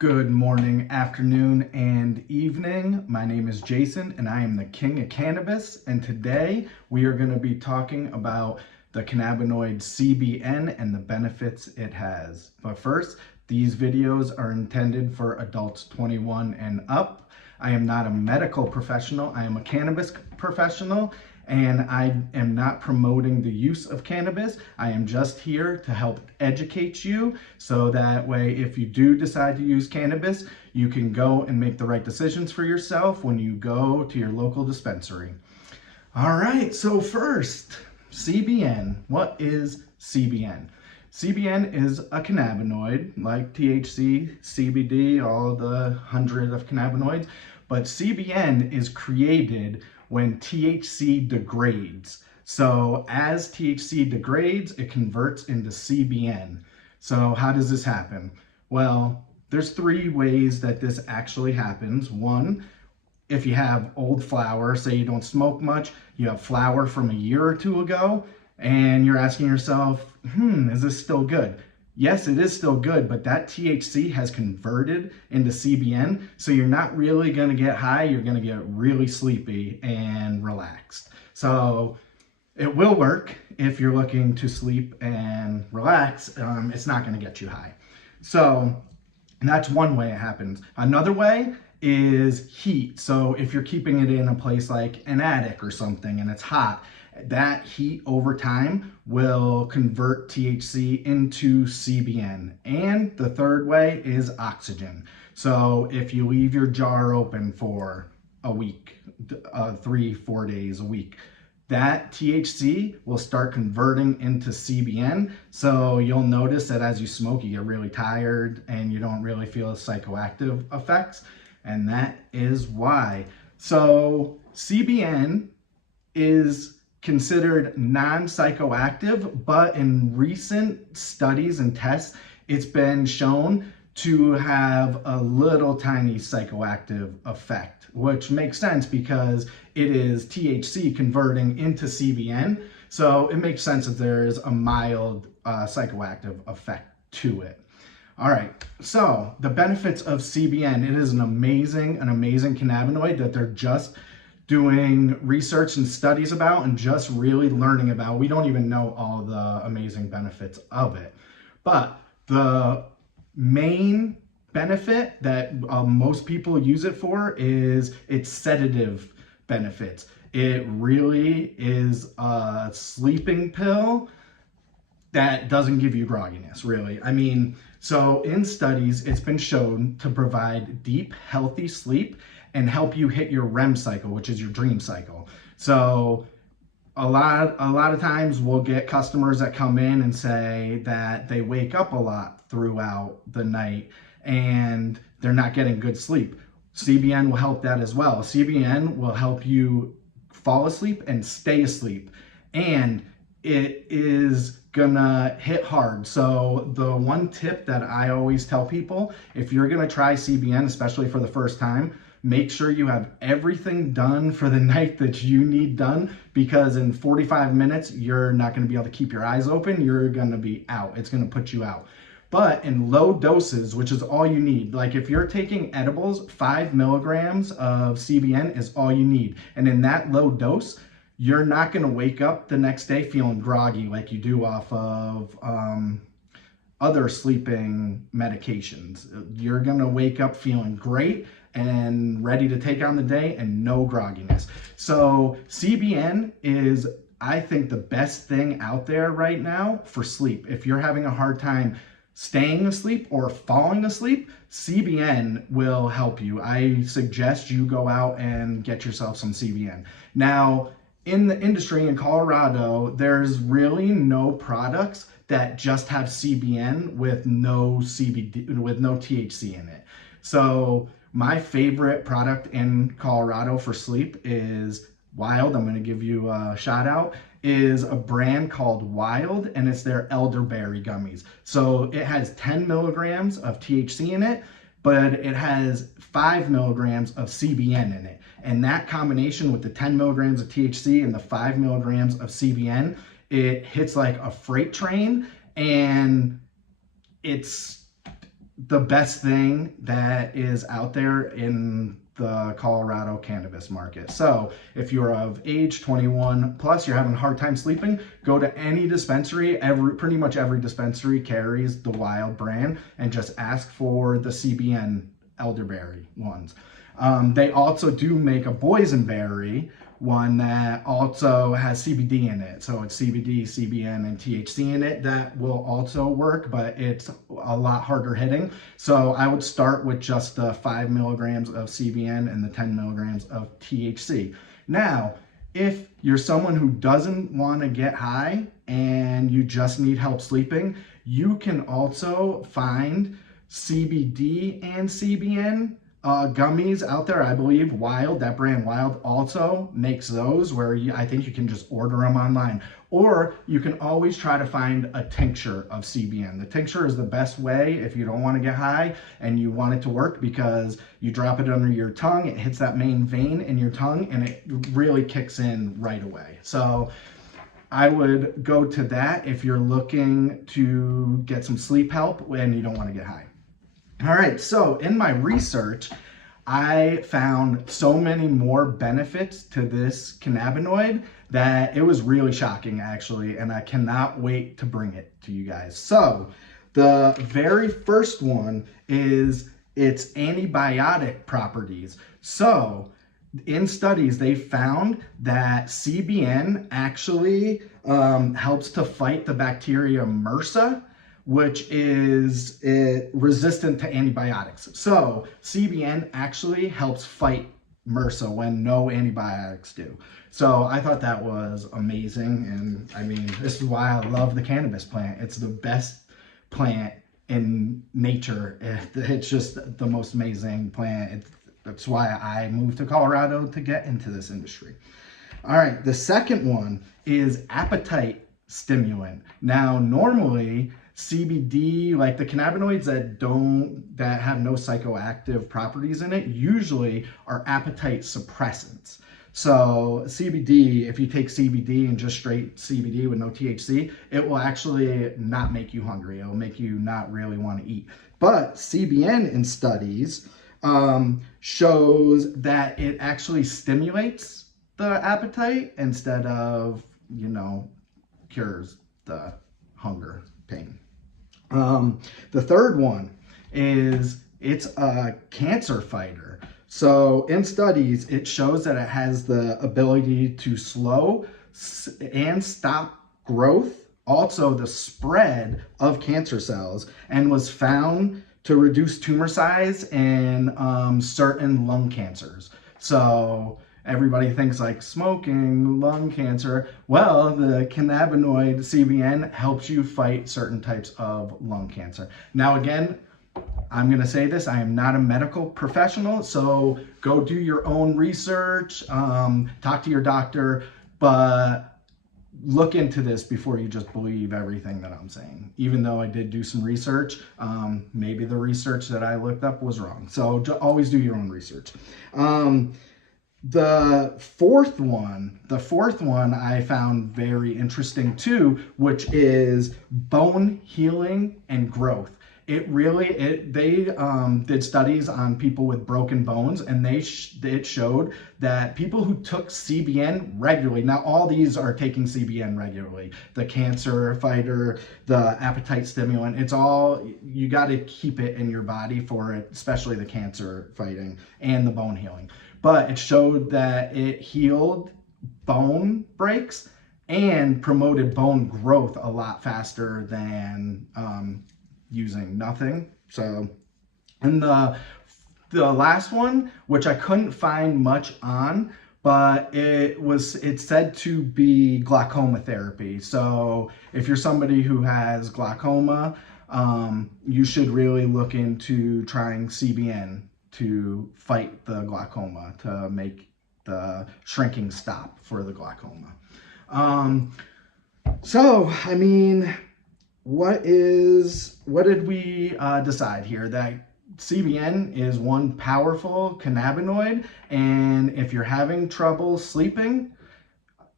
Good morning, afternoon, and evening. My name is Jason, and I am the King of Cannabis. And today we are going to be talking about the cannabinoid CBN and the benefits it has. But first, these videos are intended for adults 21 and up. I am not a medical professional. I am a cannabis professional, and I am not promoting the use of cannabis. I am just here to help educate you so that way if you do decide to use cannabis, you can go and make the right decisions for yourself when you go to your local dispensary. All right, so first, CBN. What is CBN? CBN is a cannabinoid like THC, CBD, all the hundred of cannabinoids, but CBN is created when THC degrades. So as THC degrades, it converts into CBN. So how does this happen? Well, there's three ways that this actually happens. One, if you have old flower, say you don't smoke much, you have flower from a year or two ago, and you're asking yourself, is this still good? Yes, it is still good, but that THC has converted into CBN, so you're not really gonna get high, you're gonna get really sleepy and relaxed. So it will work if you're looking to sleep and relax. It's not gonna get you high. So that's one way it happens. Another way is heat. So if you're keeping it in a place like an attic or something and it's hot, that heat over time will convert THC into CBN. And the third way is oxygen. So if you leave your jar open for a week, 3-4 days a week, that THC will start converting into CBN. So you'll notice that as you smoke, you get really tired and you don't really feel psychoactive effects. And that is why. So CBN is considered non-psychoactive, but in recent studies and tests, it's been shown to have a little tiny psychoactive effect, which makes sense because it is THC converting into CBN. So it makes sense that there is a mild psychoactive effect to it. All right, so the benefits of CBN. It is an amazing cannabinoid that they're just doing research and studies about and just really learning about. We don't even know all the amazing benefits of it. But the main benefit that most people use it for is its sedative benefits. It really is a sleeping pill that doesn't give you grogginess, really. I mean, so in studies, it's been shown to provide deep, healthy sleep and help you hit your REM cycle, which is your dream cycle. So a lot of times we'll get customers that come in and say that they wake up a lot throughout the night and they're not getting good sleep. CBN will help that as well. CBN will help you fall asleep and stay asleep. And it is gonna hit hard. So the one tip that I always tell people, if you're gonna try CBN, especially for the first time, make sure you have everything done for the night that you need done, because in 45 minutes, you're not gonna be able to keep your eyes open. You're gonna be out. It's gonna put you out. But in low doses, which is all you need, like if you're taking edibles, 5 milligrams of CBN is all you need. And in that low dose, you're not gonna wake up the next day feeling groggy like you do off of other sleeping medications. You're gonna wake up feeling great and ready to take on the day and no grogginess. So CBN is, I think, the best thing out there right now for sleep. If you're having a hard time staying asleep or falling asleep, CBN will help you. I suggest you go out and get yourself some CBN. Now, in the industry in Colorado, there's really no products that just have CBN with no CBD, with no THC in it. So my favorite product in Colorado for sleep is Wild. I'm going to give you a shout out. Is a brand called Wild, and it's their elderberry gummies. So it has 10 milligrams of THC in it, but it has 5 milligrams of CBN in it. And that combination with the 10 milligrams of THC and the 5 milligrams of CBN, it hits like a freight train, and it's the best thing that is out there in the Colorado cannabis market. So if you're of age 21 plus, you're having a hard time sleeping, go to any dispensary. Pretty much every dispensary carries the Wild brand, and just ask for the CBN elderberry ones. They also do make a boysenberry one that also has CBD in it. So it's CBD, CBN, and THC in it. That will also work, but it's a lot harder hitting. So I would start with just the 5 milligrams of CBN and the 10 milligrams of THC. Now, if you're someone who doesn't want to get high and you just need help sleeping, you can also find CBD and CBN gummies out there. I believe Wild, that brand Wild, also makes those, where I think you can just order them online. Or you can always try to find a tincture of CBN. The tincture is the best way if you don't want to get high and you want it to work, because you drop it under your tongue, it hits that main vein in your tongue, and it really kicks in right away. So I would go to that if you're looking to get some sleep help when you don't want to get high. All right, so in my research, I found so many more benefits to this cannabinoid that it was really shocking, actually, and I cannot wait to bring it to you guys. So the very first one is its antibiotic properties. So in studies, they found that CBN actually helps to fight the bacteria MRSA, which is resistant to antibiotics. So CBN actually helps fight MRSA when no antibiotics do. So I thought that was amazing. And I mean, this is why I love the cannabis plant. It's the best plant in nature. It's just the most amazing plant. That's why I moved to Colorado to get into this industry. All right, the second one is appetite stimulant. Now, normally CBD, like the cannabinoids that have no psychoactive properties in it, usually are appetite suppressants. So CBD, if you take CBD and just straight CBD with no THC, it will actually not make you hungry. It'll make you not really want to eat. But CBN in studies shows that it actually stimulates the appetite instead of, cures the hunger pain. The third one is it's a cancer fighter. So in studies, it shows that it has the ability to slow and stop growth, also the spread of cancer cells, and was found to reduce tumor size in certain lung cancers. So everybody thinks like smoking, lung cancer. Well, the cannabinoid CBN helps you fight certain types of lung cancer. Now, again, I'm going to say this, I am not a medical professional, so go do your own research, talk to your doctor, but look into this before you just believe everything that I'm saying. Even though I did do some research, maybe the research that I looked up was wrong. So always do your own research. The fourth one I found very interesting too, which is bone healing and growth. They did studies on people with broken bones, and it showed that people who took CBN regularly, now all these are taking CBN regularly, the cancer fighter, the appetite stimulant, it's all, you got to keep it in your body for it, especially the cancer fighting and the bone healing. But it showed that it healed bone breaks and promoted bone growth a lot faster than using nothing. So, and the last one, which I couldn't find much on, but it's said to be glaucoma therapy. So if you're somebody who has glaucoma, you should really look into trying CBN to fight the glaucoma, to make the shrinking stop for the glaucoma. So, I mean, what did we decide here? That CBN is one powerful cannabinoid, and if you're having trouble sleeping,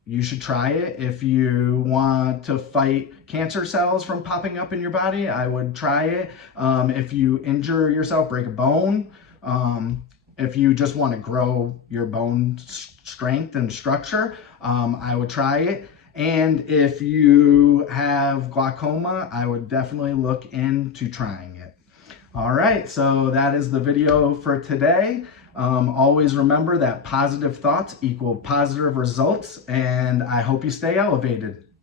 you should try it. If you want to fight cancer cells from popping up in your body, I would try it. If you injure yourself, break a bone, if you just want to grow your bone strength and structure, I would try it. And if you have glaucoma, I would definitely look into trying it. All right, so that is the video for today. Always remember that positive thoughts equal positive results, and I hope you stay elevated.